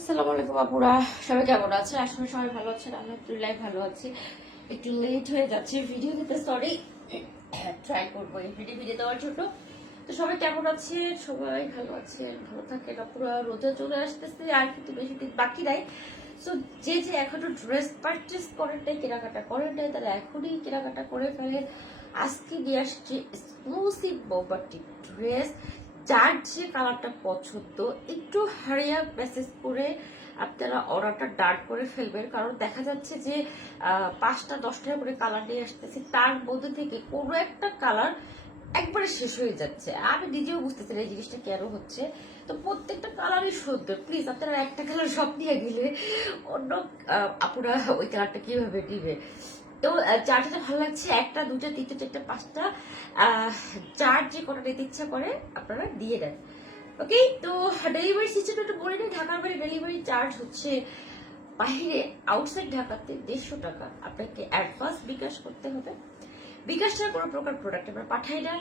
আসসালামু আলাইকুম আপুরা। সবাই কেমন আছে আসলে সবাই ভালো আছেন। আলহামদুলিল্লাহ ভালো আছি। একটু লেট হয়ে যাচ্ছে ভিডিও দিতে সরি ট্রাই করব এই ভিডিও ভিডিও দেওয়ার জন্য। তো সবাই কেমন আছে সবাই ভালো আছে ভালো থাকেন আপুরা। রোজা চলে আসতেছে, আর কিন্তু বেশি দিন বাকি নাই। সো যে যে এখনও ড্রেস পারচেস করেন নাই, কেনাকাটা করেন নাই, তারা এখনই কেনাকাটা করে ফেলে। আজকে নিয়ে আসছে এক্সক্লুসিভ বোবাটি ড্রেস যার যে কালারটা পছন্দ, একটু হারিয়া মেসেজ করে আপনারা অর্ডারটা ডার্ট করে ফেলবেন। কারণ দেখা যাচ্ছে যে পাঁচটা দশটা করে কালার নিয়ে আসতেছে, তার মধ্যে থেকে কোনো একটা কালার একবারে শেষ হয়ে যাচ্ছে। আমি নিজেও বুঝতেছি না এই জিনিসটা কেন হচ্ছে। তো প্রত্যেকটা কালারই সুন্দর। প্লিজ, আপনারা একটা কালার সব নিয়ে গেলে অন্য আপুরা ওই কালারটা কীভাবে নিবে? তো যার ভালো লাগছে, একটা দুটা তিনটা, চারটা, পাঁচটা যার যে কটা নিতে ইচ্ছা করে, আপনারা দিয়ে দেন। ওকে তো ডেলিভারি সিস্টেমটা একটু বলে নিই ঢাকার বাড়ি ডেলিভারি চার্জ হচ্ছে বাইরে আউটসাইড ঢাকাতে দেড়শো টাকা। আপনাকে অ্যাডভান্স বিকাশ করতে হবে। বিকাশ ছাড়া কোনো প্রকার প্রোডাক্ট আমরা পাঠাই না।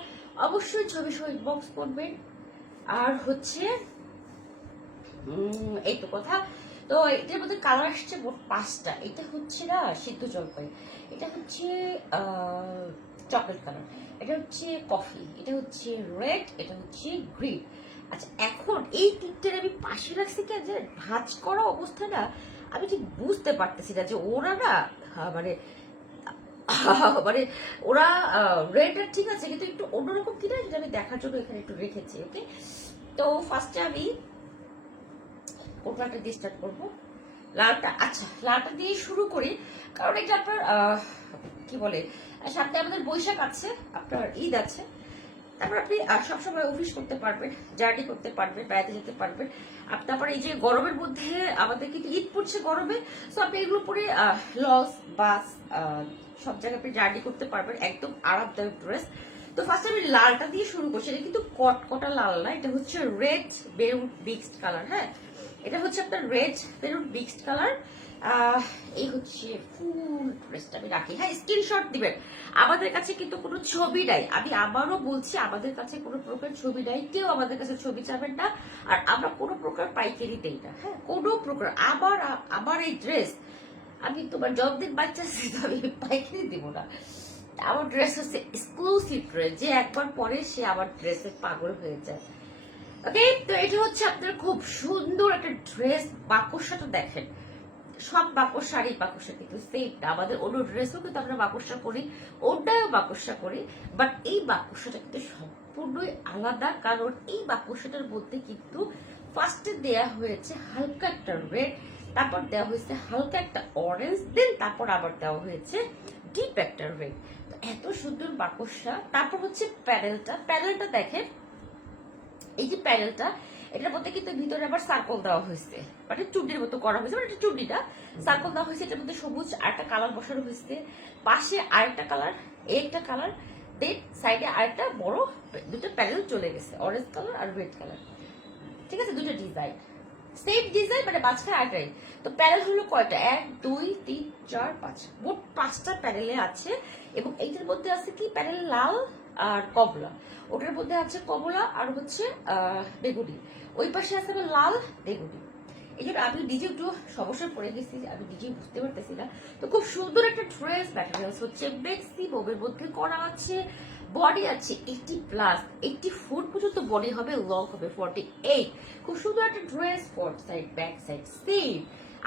অবশ্যই ছবি সহ ইনবক্স করবেন। আর হচ্ছে এই তো কথা। তো এটার মধ্যে কালার আসছে মোট পাঁচটা। এটা হচ্ছে না সিদ্ধ জলপাই, এটা হচ্ছে চকলেট কালার এটা হচ্ছে কফি এটা হচ্ছে রেড এটা হচ্ছে গ্রিন আচ্ছা এখন এই তিনটের আমি পাশে রাখছি কেন যে ভাঁজ করা অবস্থা না, আমি ঠিক বুঝতে পারতেছি না যে ওরা না মানে মানে ওরা রেড ঠিক আছে, কিন্তু একটু অন্যরকম কিনা যেটা আমি দেখার জন্য এখানে একটু রেখেছি ওকে তো ফার্স্টে আমি কোনটা দিয়ে স্টার্ট করব। লালটা আচ্ছা লালটা দিয়ে শুরু করি, কারণ এটা আপনার কি বলে সামনে আমাদের বৈশাখ আছে, আপনার ঈদ আছে। তারপর আপনি সবসময় অফিস করতে পারবেন জার্নি করতে পারবেন, বেড়াতে যেতে পারবেন। তারপর এই যে গরমের মধ্যে আমাদের কিন্তু ঈদ পড়ছে গরমে তো আপনি এগুলো পরে লস বাস সব জায়গায় আপনি জার্নি করতে পারবেন, একদম আরামদায়ক ড্রেস তো ফার্স্ট আমি লালটা দিয়ে শুরু করছি, এটা কিন্তু কটকটা লাল না, এটা হচ্ছে রেড বেরুন মিক্সড কালার হ্যাঁ? এটা হচ্ছে আপনার রেড বেরুন মিক্সড কালার এই হচ্ছে ফুল ড্রেসটা আমি রাখি। হ্যাঁ স্ক্রিনশট দিবেন। আমাদের কাছে কিন্তু কোনো ছবি নাই। আমি আবারও বলছি, আমাদের কাছে কোনো প্রকার ছবি নাই। কেউ আমাদের কাছে ছবি চাবেন না। আর আমরা কোনো প্রকার পাইকারি দেই না। হ্যাঁ কোনো প্রকার। আবার আবার এই ড্রেস আমি তোমার যতদিন বাচ্চা, আমি পাইকারি দিব না। আমার ড্রেস হচ্ছে এক্সক্লুসিভ ড্রেস যে একবার পরে সে আমার ড্রেসের পাগল হয়ে যায়। ওকে তো এটা হচ্ছে আপনার খুব সুন্দর একটা ড্রেস বাকসাটা দেখেন। সব বাকস শাড়ি বাকসা কিন্তু না। আমাদের অন্য ড্রেসও কিন্তু আমরা বাকসা করি ওটাও বাকসা করি বাট এই বাকসাটা কিন্তু সম্পূর্ণই আলাদা, কারণ এই বাকসাটার মধ্যে কিন্তু ফার্স্টে দেয়া হয়েছে হালকা একটা রেড তারপর দেওয়া হয়েছে হালকা একটা অরেঞ্জ দেন তারপর আবার দেওয়া হয়েছে ডিপ একটা রেড তো এত সুন্দর বাকসা। তারপর হচ্ছে প্যানেলটা। প্যানেলটা দেখেন। এই যে প্যানেলটা, এটার মধ্যে কিন্তু ভিতরে আবার সার্কল দেওয়া হয়েছে। মানে চুন্ডির মতো করা হয়েছে মানে এটা চুন্ডিটা। সার্কল দেওয়া হয়েছে, এটার মধ্যে সবুজ আরেকটা কালার বসানো হয়েছে। পাশে আরেকটা কালার একটা কালার দেন সাইডে আরেকটা বড় দুটো প্যানেল চলে গেছে অরেঞ্জ কালার আর রেড কালার ঠিক আছে? দুটো ডিজাইন সেম ডিজাইন মানে মাঝখানে আরেকটাই তো প্যানেল হলো কয়টা? এক, দুই, তিন, চার, পাঁচ। মোট পাঁচটা প্যানেলে আছে। এবং এইটার মধ্যে আছে কি? প্যানেল লাল আর কমলা ওটার মধ্যে আছে কমলা আর হচ্ছে বেগুনি। ওই পাশে আছে লাল বেগুনি। এই জন্য আমি নিজে একটু সমস্যায় পড়ে গেছি, আমি নিজে বুঝতে পারতেছি না। তো খুব সুন্দর একটা ড্রেস ম্যাটেরিয়ালস হচ্ছে মেক্সি বোমের মধ্যে করা আছে বডি আছে এইটি প্লাস এইটি ফোর পর্যন্ত বডি হবে লং হবে ফর্টি এইট খুব সুন্দর একটা dress front side back side same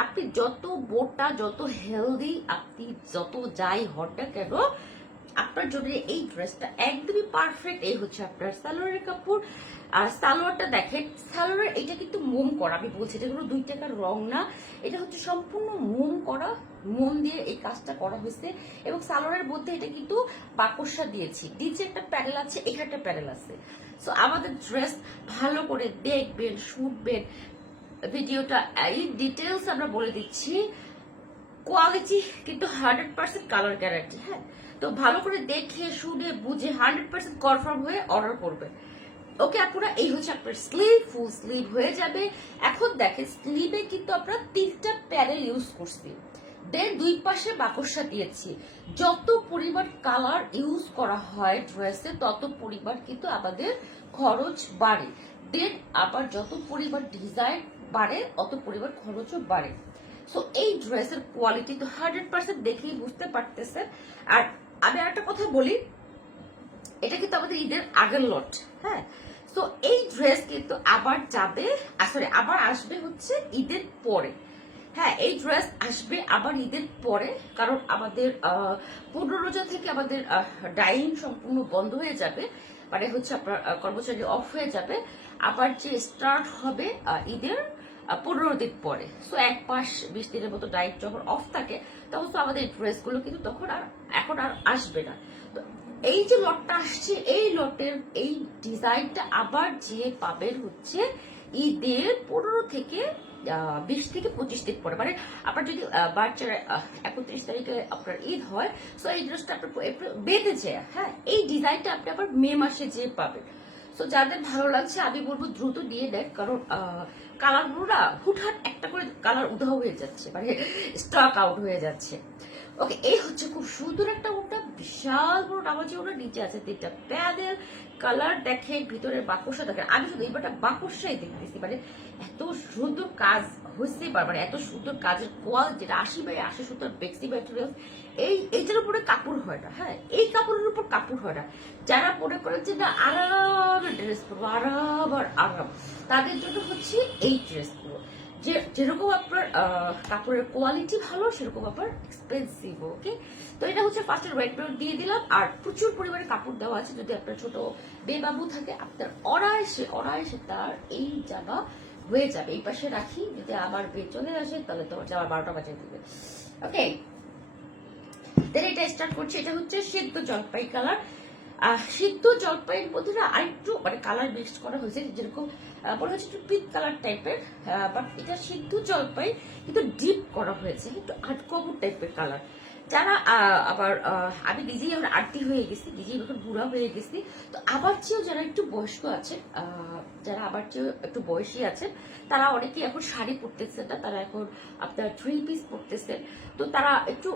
আপনি যত মোটা, যত হেলদি আপনি যত যাই হন না কেন আপনার জন্য এই ড্রেসটা একদমই পারফেক্ট এই হচ্ছে আপনার সালোয়ারের কাপড়। আর সালোয়ারটা দেখেন, সালোয়ার এটা কিন্তু মোম করা, আমি বলছি, এটা কোনো দুই টাকার রং না। এটা হচ্ছে সম্পূর্ণ মোম করা, মোম দিয়ে এই কাজটা করা হয়েছে। এবং সালোয়ারের মধ্যে এটা কিন্তু বাকসা দিয়েছি। নিচে একটা প্যানেল আছে, এখানে একটা প্যানেল আছে। সো আমাদের ড্রেস ভালো করে দেখবেন, শুনবেন। ভিডিওটা এই ডিটেলস আমরা বলে দিচ্ছি। কোয়ালিটি কিন্তু হান্ড্রেড পার্সেন্ট কালার গ্যারান্টি হ্যাঁ? তো ভালো করে দেখে, শুনে, বুঝে হান্ড্রেড পার্সেন্ট কনফার্ম হয়ে অর্ডার করবে। ওকে আপনারা, এই হচ্ছে আপনার স্লিভ ফুল স্লিভ হয়ে যাবে। এখন দেখেন স্লিভে কিন্তু আমরা তিনটা প্যানেল ইউজ করছি। দেন দুই পাশে বাকসা দিয়েছি। যত পরিমাণ কালার ইউজ করা হয় ড্রেসে তত পরিমাণ কিন্তু আমাদের খরচ বাড়ে। দেন আবার যত পরিমাণ ডিজাইন বাড়ে, অত পরিমাণ খরচও বাড়ে। সো এই ড্রেসের কোয়ালিটি তো হান্ড্রেড পার্সেন্ট দেখেই বুঝতে পারতেছেন। আর আমি আর একটা কথা বলি। এটা কিন্তু আমাদের ঈদের আগের লট হ্যাঁ? তো এই ড্রেস কিন্তু আবার যাবে সরি আবার আসবে হচ্ছে ঈদের পরে। হ্যাঁ এই ড্রেস আসবে আবার ঈদের পরে, কারণ আমাদের পনেরো রোজা থেকে আমাদের ডাইং সম্পূর্ণ বন্ধ হয়ে যাবে। মানে হচ্ছে আপনার কর্মচারী অফ হয়ে যাবে। আবার যে স্টার্ট হবে ঈদের পনেরো দিন পরে। সো এক মাস বিশ দিনের মতো ডাইট যখন অফ থাকে, তখন তো আমাদের ড্রেসগুলো কিন্তু তখন আর এখন আর আসবে না। তো এই যে লটটা আসছে, এই লটের এই ডিজাইনটা আবার যে পাবেন হচ্ছে ঈদের পনেরো থেকে বিশ থেকে পঁচিশ দিন পরে। মানে আপনার যদি বাচ্চার একত্রিশ তারিখে আপনার ঈদ হয় সো এই ড্রেসটা আপনার বেঁধে যায়। হ্যাঁ এই ডিজাইনটা আপনি আবার মে মাসে যে পাবেন। সো যাদের ভালো লাগছে, আমি বলব দ্রুত দিয়ে দেখ, কারণ কালারগুলো না হুটহাট একটা করে কালার উধাও হয়ে যাচ্ছে মানে স্টক আউট হয়ে যাচ্ছে। ওকে এই হচ্ছে খুব সুন্দর একটা ওটা বিশাল বড় নামাজি ওটা নিচে আছে তিনটা প্যানেল কালার দেখে ভিতরের বাকসা দেখেন আমি শুধু এইবারটা বাকসাই দেখতেছি মানে এত সুন্দর কাজ হয়েছে মানে এত সুন্দর কাজের কোয়ালিটি যেটা আশি বাই আশি সুন্দর বেক্সি ম্যাটেরিয়াল এই, এইটার উপরে কাপড় হয় না হ্যাঁ এই কাপড়ের উপর কাপড় হয় না। যারা মনে করেন যে না, আরাম ড্রেস পরবো, আরাম আর আরাম, তাদের জন্য হচ্ছে এই ড্রেসগুলো যে যেরকম আপনার কাপড়ের কোয়ালিটি ভালো, সেরকম আপনার এক্সপেন্সিভ ওকে তো এটা হচ্ছে ফার্স্টে রেড বেল্ট দিয়ে দিলাম। আর প্রচুর পরিমাণে কাপড় দেওয়া আছে। যদি আপনার ছোট বেবাবু থাকে, আপনার অনায়াসে অনায়াসে তার এই জামা হয়ে যাবে। এই পাশে রাখি। যদি আমার বে চলে আসে, তাহলে তোমার জামা বারোটা বাজে দিবে। ওকে এটা স্টার্ট করছি। এটা হচ্ছে সেদ্ধ জলপাই কালার সিদ্ধ জলপাইয়ের মধ্যে না আরেকটু মানে কালার মিক্সড করা হয়েছে, যেরকম মনে হচ্ছে একটু পিঙ্ক কালার টাইপের বাট এটা সিদ্ধ জলপাই কিন্তু ডিপ করা হয়েছে কিন্তু আটকবর টাইপের কালার যারা আবার আমি নিজেই এখন আরতি হয়ে গেছি নিজেই এখন বুড়া হয়ে গেছি। তো আবার চেয়েও যারা একটু বয়স্ক আহ, যারা আবার চেয়েও একটু বয়সী আছেন তারা অনেকে এখন শাড়ি পরতেছেন না তারা এখন আপনার থ্রি পিস পরতেছেন। তো তারা একটু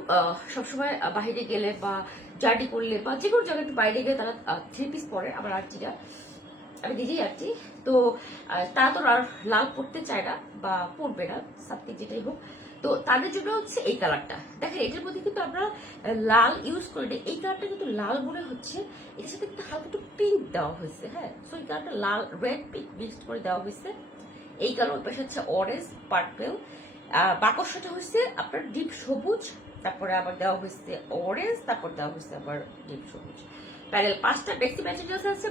সবসময় বাইরে গেলে বা জার্নি করলে বা যে কোনো জায়গায় একটু বাইরে গেলে তারা থ্রি পিস পরে আমার আর্টিরা আমি নিজেই আর্টি তো তারা তো লাল পরতে চায় না বা পরবে না সামথিং যেটাই হোক। তো তাদের জন্য হচ্ছে এই কালারটা। দেখেন, এটার মধ্যে কিন্তু আমরা লাল ইউজ করি এই কালারটা কিন্তু লাল মনে হচ্ছে, এটার সাথে কিন্তু হালকা একটু পিঙ্ক দেওয়া হয়েছে হ্যাঁ? সো এই কালারটা লাল রেড পিঙ্ক মিক্সড করে দেওয়া হয়েছে। এই কালার পাশে হচ্ছে অরেঞ্জ পার্পেল বাকসটা হচ্ছে আপনার ডিপ সবুজ, তারপরে আবার দেওয়া হয়েছে অরেঞ্জ তারপর দেওয়া হয়েছে আবার ডিপ সবুজ। প্যানেল পাঁচটা বেক্সি ম্যাটেরিয়ালস আছে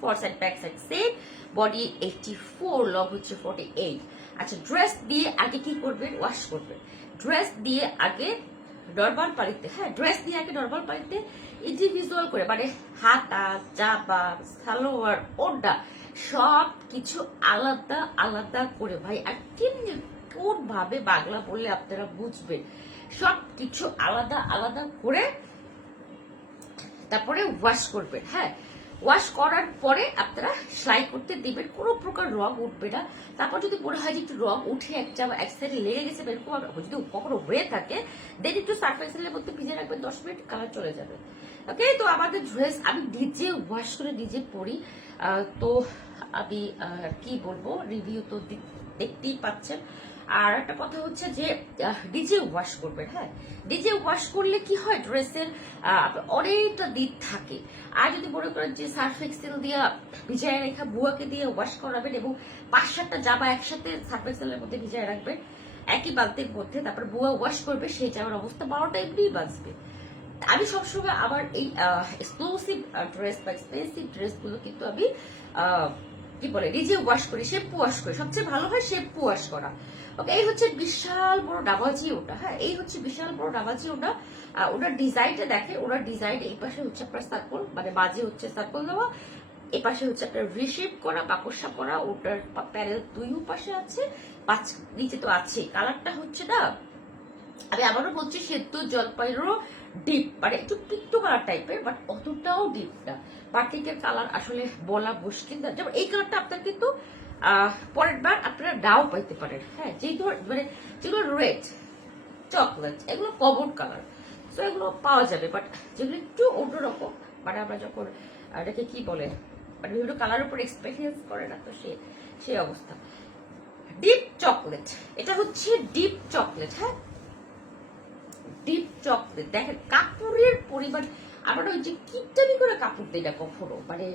four side back side same body eighty four long হচ্ছে ফোর্টি এইট আচ্ছা ড্রেস দিয়ে আগে কি করবেন ওয়াশ করবেন ড্রেস দিয়ে আগে নর্মাল পানিতে হ্যাঁ ড্রেস দিয়ে আগে নর্মাল পানিতে ইন্ডিভিজুয়াল করে মানে হাতা জাবা সালোয়ার, ওড়না সব কিছু আলাদা আলাদা করে ভাই। আর কেমনি কোন ভাবে বাংলা বললে আপনারা বুঝবেন। সব কিছু আলাদা আলাদা করে তারপরে ওয়াশ করবেন হ্যাঁ। ওয়াশ করার পরে আপনারা সেলাই করতে দেবেন, কোনো প্রকার রং উঠবে না। তারপর যদি মনে হয় যে একটু রং উঠে একটা এক সাইডে লেগে গেছে যদি কখনো হয়ে থাকে দেন একটু সার্ফ মধ্যে ভিজে রাখবেন, দশ মিনিট কালার চলে যাবে। ওকে তো আমাদের ড্রেস আমি নিজে ওয়াশ করে নিজে পরি। তো আমি কি বলব? রিভিউ তো দেখতেই পাচ্ছেন। আর একটা কথা হচ্ছে যে ডিজে ওয়াশ করবেন হ্যাঁ? ডিজে ওয়াশ করলে কি হয়? ড্রেসের অনেকটা দিক থাকে। আর যদি মনে করেন যে সার্ফ এক্সেল দিয়ে ভিজায় রেখা বুয়াকে দিয়ে ওয়াশ করাবেন এবং পাঁচ সাতটা জামা একসাথে সার্ফ এক্সেলের মধ্যে ভিজায় রাখবেন, একই বালতির মধ্যে, তারপর বুয়া ওয়াশ করবে, সেই জামার অবস্থা বারোটা এমনিই বাঁচবে আমি সবসময় আমার এই এক্সক্লুসিভ ড্রেস বা এক্সপেন্সিভ ড্রেসগুলো কিন্তু আমি কি বলে নিজে ওয়াশ করি শ্যাম্পু ওয়াশ করি, সবচেয়ে ভালো হয় শ্যাম্পু ওয়াশ করা। ওকে এই হচ্ছে বিশাল বড় ডাবাজি ওটা হ্যাঁ এই হচ্ছে বিশাল বড় ডাবাজি ওটা। ওনার ডিজাইনটা দেখে, ওনার ডিজাইন এই পাশে হচ্ছে আপনার সার্কল মানে মাঝে হচ্ছে সার্কল দেওয়া, এই পাশে হচ্ছে আপনার রিশেপ করা, বাকসা করা, ওটার প্যারেল দুই পাশে আছে, পাঁচ নিচে তো আছে কালারটা হচ্ছে না, আমি আবারও বলছি, সেদ্ধ জলপাইয়েরও ডিপ মানে একটু পিক্টো কালার টাইপের বাট অতটাও ডিপ না। বাটিকের কালার আসলে বলা মুশকিল না। যেমন এই কালারটা আপনার কিন্তু পরের বার আপনারা ডাও পাইতে পারেন। হ্যাঁ যেহেতু মানে যেগুলো রেড চকলেট এগুলো কমন কালার সো এগুলো পাওয়া যাবে বাট যেগুলো একটু অন্যরকম মানে আমরা যখন এটাকে কি বলে মানে বিভিন্ন কালার উপর এক্সপেরিয়েন্স করে না, তো সে সেই অবস্থা। ডিপ চকলেট এটা হচ্ছে ডিপ চকলেট হ্যাঁ? ডিপ চকলেট দেখেন, কাপড়ের পরিমাণ আমরা ওই যে কিটানি করে কাপড় না কখনো মানে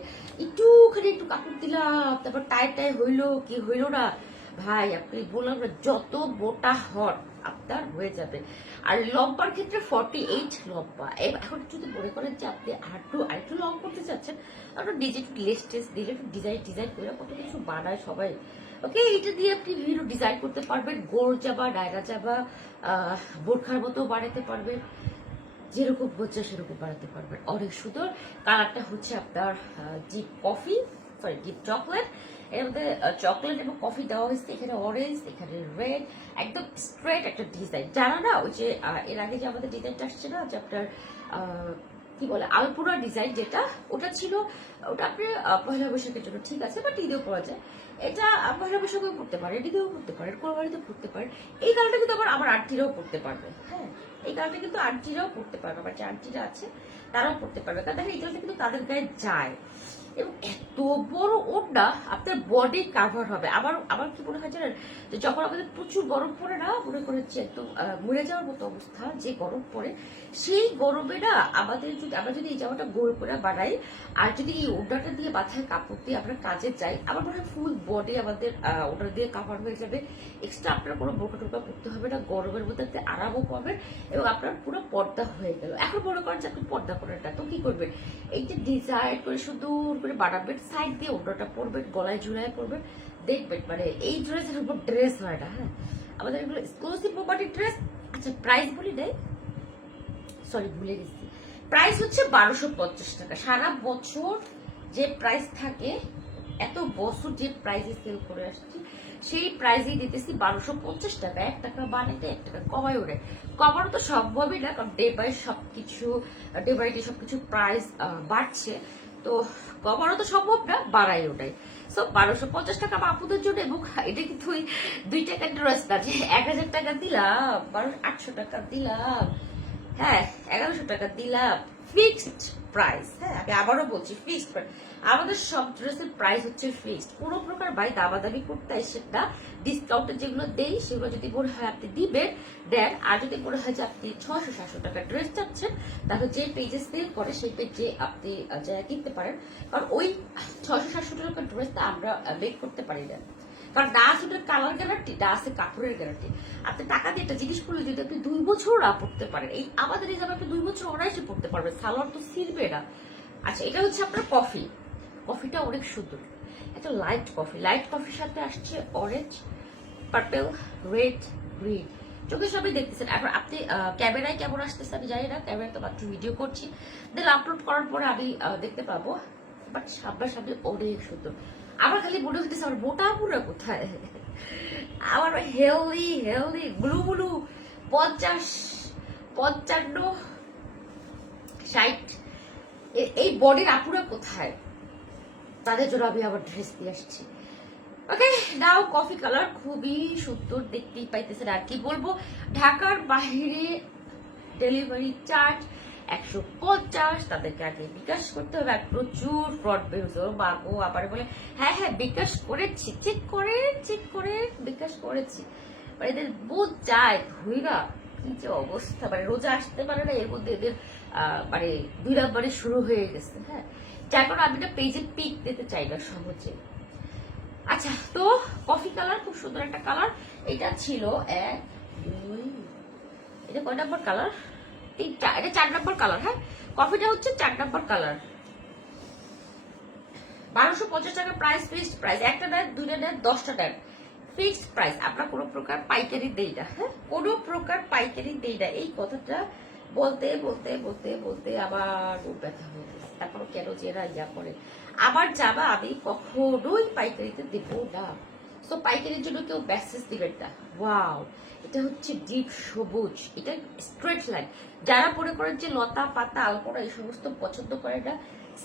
একটুখানি একটু কাপড় দিলাম, তারপর টাই টাই হইল, কি হইল না? ভাই, আপনি বললাম না, যত মোটা হট আপনার হয়ে যাবে। আর লম্বার ক্ষেত্রে ফর্টি এইট লম্বা এখন যদি মনে করেন যে আপনি আরেকটু আরেকটু লং করতে চাচ্ছেন আপনার নিজে একটু লেস টেস দিলে, একটু ডিজাইন ডিজাইন করে কত কিছু বানায় সবাই। ওকে এটা দিয়ে আপনি বিভিন্ন ডিজাইন করতে পারবেন। গোল জামা ডায়রা আহ, বোরখার মতো বানাতে পারবেন। যেরকম হচ্ছে সেরকম বানাতে পারবেন। অনেক সুন্দর। কালারটা হচ্ছে আপনার deep coffee sorry deep chocolate এর মধ্যে চকলেট এবং কফি দেওয়া হয়েছে। এখানে অরেঞ্জ এখানে রেড একদম স্ট্রেট একটা ডিজাইন জানা না ওই যে এর আগে যে আমাদের ডিজাইনটা আসছে না যে আপনার কি বলে আলপুরা ডিজাইন যেটা, ওটা ছিল, ওটা আপনি পয়লা বৈশাখের জন্য, ঠিক আছে বাট ঈদেও পাওয়া যায়। এটা পয়লা বৈশাখেও পড়তে পারে, ঈদেও পড়তে পারে, কোরবানিতেও পড়তে পারে। এই কালটা কিন্তু আবার আমার আন্টিরাও পড়তে পারবে হ্যাঁ। এই কালারটা কিন্তু আন্টিরাও পড়তে পারবে, আমার যে আন্টিরা আছে, তারাও পড়তে পারবে। কারণ দেখেন, এই কালারটা কিন্তু তাদের গায়ে যায়। এত বড় ওড়না, আপনার বডি কাভার হবে। আবার আবার কি মনে হয় জানেন? যে যখন আমাদের প্রচুর গরম পড়ে না, মনে করে যে একদম মরে যাওয়ার মতো অবস্থা, যে গরম পড়ে, সেই গরমে না আমাদের যদি, আমরা যদি এই জামাটা গোল করে বানাই, আর যদি এই ওড়নাটা দিয়ে মাথায় কাপড় দিয়ে আমরা কাজে যাই, আমার মনে হয় ফুল বডি আমাদের ওটা দিয়ে কাভার হয়ে যাবে। এক্সট্রা আপনার কোনো বোকা টোকা পড়তে হবে না, গরমের মধ্যে আপনি আরামও পাবেন এবং আপনার পুরো পর্দা হয়ে গেল। এখন মনে করেন যে আপনি পর্দা করেন না, তো কি করবেন? এই যে ডিজাইন করে সুন্দর করে বানাবেন সাইড দিয়ে ওড়নাটা পরবেন গলায় ঝুলায় পরবেন দেখবেন মানে এই ড্রেসের উপর ড্রেস হয় না হ্যাঁ? আমাদের এগুলো এক্সক্লুসিভ প্রপার্টি ড্রেস আচ্ছা প্রাইস বলি দেয় সরি ভুলে গেছি। প্রাইস হচ্ছে বারোশো পঞ্চাশ টাকা। সারা বছর যে প্রাইস থাকে, এত বছর যে প্রাইসে সেল করে আসছি, সেই প্রাইসেই দিতেছি বারোশো পঞ্চাশ টাকা। এক টাকা বানাইতে, এক টাকা কমাই ওরে কমানো তো সম্ভবই না, কারণ ডে বাই সবকিছু ডে বাই ডে সবকিছু প্রাইস বাড়ছে। তো কমানো তো সম্ভব না বাড়াই ওটাই। সো বারোশো পঞ্চাশ টাকা বাপুদের জন্য এবং এটা কিন্তু ওই দুই টাকার ড্রেস না, যে এক হাজার টাকা দিলাম, বারোশো আটশো টাকা দিলাম হ্যাঁ এগারোশো টাকা দিলাম ফিক্সড প্রাইস হ্যাঁ আমি আবারও বলছি ফিক্সড প্রাইস আমাদের সব ড্রেসের প্রাইস হচ্ছে ফিক্সড কোনো প্রকার বাই দামাদামি করতে না। ডিসকাউন্টে যেগুলো দেই, সেগুলো যদি মনে হয় আপনি দিবেন, দেন আর যদি মনে হয় যে আপনি ছশো সাতশো টাকা ড্রেস চাচ্ছেন, তাহলে যে পেজে সেল করে, সেই পেজে আপনি যা কিনতে পারেন। কারণ ওই ছশো সাতশো টাকার ড্রেসটা আমরা মেক করতে পারি না। কারণ আছে ওটার কালার গ্যারান্টি আছে কাপড়ের গ্যারান্টি আপনি টাকা দিয়ে একটা জিনিস করলে যদি আপনি দুই বছর না পড়তে পারেন, এই আমাদের এই জামা আপনি দুই বছর অনায়াসে পড়তে পারবেন। সালোয়ার তো ছিঁড়বে না। আচ্ছা এটা হচ্ছে আপনার কফি কফিটা অনেক সুন্দর। একটা লাইট কফি লাইট কফির সাথে আসছে অরেঞ্জ পার্পেল রেড গ্রিন চোখের সামনে দেখতেছেন। এখন আপনি ক্যামেরায় কেমন আসতেছে আমি জানি না ক্যামেরা তো মাত্র ভিডিও করছি। দেন আপলোড করার পরে আমি দেখতে পাবো। বাট সামনাসামনি অনেক সুন্দর। আমার খালি মনে হইতেছে আমার মোটা পুরা কোথায়? আমার হেলদি হেলদি ব্লু ব্লু পঞ্চাশ, পঞ্চান্ন, ষাট। এই বডির আপুরা কোথায়? তাদের জন্য আমি আবার ড্রেস দিয়ে আসছি। ওকে নাও কফি কালার খুবই সুন্দর দেখতেই পাইতেছেন আর কি বলব, ঢাকার বাইরে ডেলিভারি চার্জ একশো পঞ্চাশ, তাদেরকে আগে বিকাশ করতে হবে আর প্রচুর ফ্রড ও বাবু আবার বলে হ্যাঁ হ্যাঁ বিকাশ করেছি চেক করে চেক করে বিকাশ করেছি। মানে এদের বোধ যায় ধুইরা কি যে অবস্থা মানে রোজা আসতে পারে না, এর মধ্যে এদের মানে দুই নাম্বারে শুরু হয়ে গেছে হ্যাঁ। যার কারণে আমি না পেজে পিক দিতে চাই না সহজে। আচ্ছা তো কফি কালার খুব সুন্দর একটা কালার এটা ছিল এক, দুই, এটা কয় নাম্বার কালার তিনটা এটা চার নম্বর কালার হ্যাঁ? কফিটা হচ্ছে চার নাম্বার কালার বারোশো পঞ্চাশ টাকা প্রাইস ফিক্সড প্রাইস একটা নেন দুইটা নেন দশটা নেন ফিক্সড প্রাইস আমরা কোনো প্রকার পাইকারি দেই না হ্যাঁ? কোনো প্রকার পাইকারি দেই না। এই কথাটা বলতে বলতে বলতে বলতে আবার বুক ব্যথা গেছে তারপর কেন যে এরা ইয়া করে। আবার যাবা, আমি কখনোই পাইকারিতে দেবো না। তো পাইকারির জন্য কেউ ব্যাসেস দিবেন না। ওয়াও এটা হচ্ছে ডিপ সবুজ। এটা স্ট্রেট লাইন যারা মনে করেন যে লতা, পাতা, আলপনা এই সমস্ত পছন্দ করে না,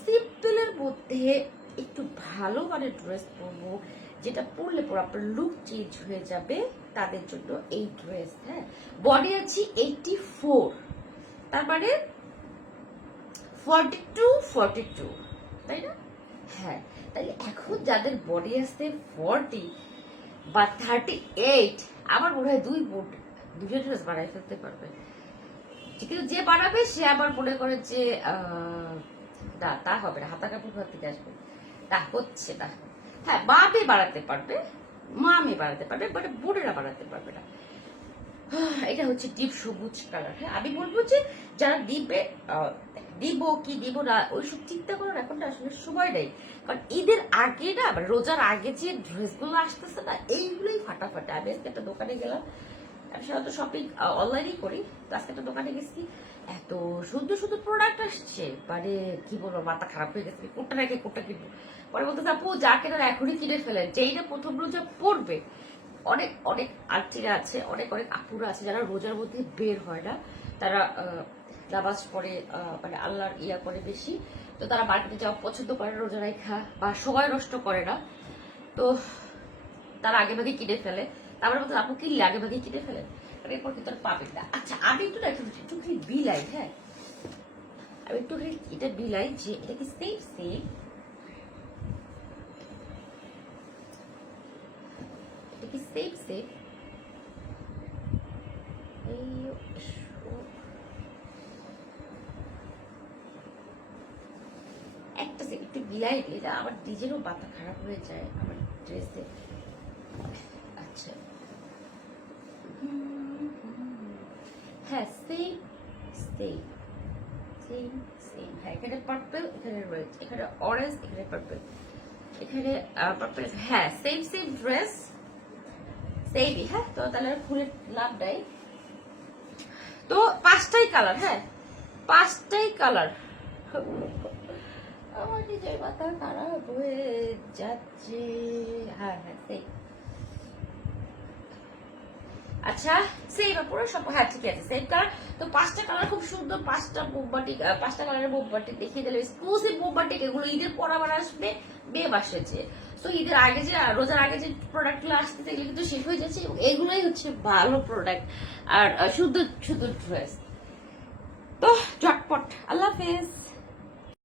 সিম্পলের মধ্যে একটু ভালো মানের ড্রেস পরবো, যেটা পরলে পর আপনার লুক চেঞ্জ হয়ে যাবে, তাদের জন্য এই ড্রেস হ্যাঁ? বডি আছি এইটি ফোর তার মানে ফর্টি টু ফর্টি টু তাই না? হ্যাঁ তাহলে এখন যাদের বডি আসতে ফর্টি বা থার্টি এইট আমার মনে হয় দুই দুটো ড্রেস বানাই ফেলতে পারবে। কিন্তু যে বাড়াবে সে আবার মনে করে যে না, তা হবে না হাতা কাপড় ঘর থেকে আসবে। তা হচ্ছে না। হ্যাঁ মেয়ে বাড়াতে পারবে মা মেয়ে বাড়াতে পারবে বাট বোনেরা বাড়াতে পারবে না। এটা হচ্ছে ডিপ সবুজ কালার হ্যাঁ? আমি বলব যে যারা দিবে দিব কি দিব না, ওইসব চিন্তা করার এখন না আসলে সময় নেই। কারণ ঈদের আগে না রোজার আগে যে ড্রেসগুলো আসতেছে না, এইগুলোই ফাটাফাটা। আমি আজকে একটা দোকানে গেলাম, আমি সাধারণত শপিং অনলাইনেই করি, তো আজকে একটা দোকানে গেছি, এত সুন্দর সুন্দর প্রোডাক্ট আসছে। মানে কি বলব, মাথা খারাপ হয়ে গেছে কোনটা রেখে কোনটা কিনবো। পরে বলতে আপু, যা কেনার এখনই কিনে ফেলেন। যেইটা প্রথম রোজা পড়বে অনেক অনেক আর্টিরা আছে, অনেক অনেক আপুরা আছে যারা রোজার মধ্যে বের হয় না। তারা নামাজ পড়ে মানে আল্লাহর ইয়া করে বেশি। তো তারা মার্কেটে যাওয়া পছন্দ করে না, রোজা রেখা বা সময় নষ্ট করে না। তো তারা আগে ভাগে কিনে ফেলে। তারপরে বলতে আপু কিনলে আগে ভাগে কিনে ফেলে? এরপর কিন্তু আর পাবেন না। আচ্ছা আমি একটু না, একটু একটুখানি বিলাই হ্যাঁ? আমি একটুখানি এটা বিলাই যে এটা কি সেম সেম এই ও- একটা একটু বিলাই আমার মাথা খারাপ হয়ে যায়, আমার ড্রেসে আচ্ছা। হ্যাঁ সেম সেম সেম সেম হ্যাঁ এখানে পার্পল এখানে রেড এখানে অরেঞ্জ এখানে পার্পল এখানে হ্যাঁ সেম সেম ড্রেস হ্যাঁ তো তাহলে ফুলের তো পাঁচটাই কালার হ্যাঁ পাঁচটাই কালার আমার নিজের মাথা খারাপ হয়ে যাচ্ছে। হ্যাঁ হ্যাঁ সেই। আচ্ছা পুরো সব হ্যাঁ ঠিক আছে সেম কালার তো পাঁচটা কালার খুব সুন্দর, পাঁচটা মোমবাটিক পাঁচটা কালারের মোমবাটিক দেখিয়ে দিলাম। এক্সক্লুসিভ মোমবাটিক এগুলো ঈদের পর আবার আসবে, মে তো ঈদের আগে যে রোজার আগে যে প্রোডাক্টগুলো আসতে এগুলো কিন্তু শেষ হয়ে যাচ্ছে এবং এগুলোই হচ্ছে ভালো প্রোডাক্ট আর শুধু শুধু ড্রেস তো, চটপট। আল্লাহ হাফেজ।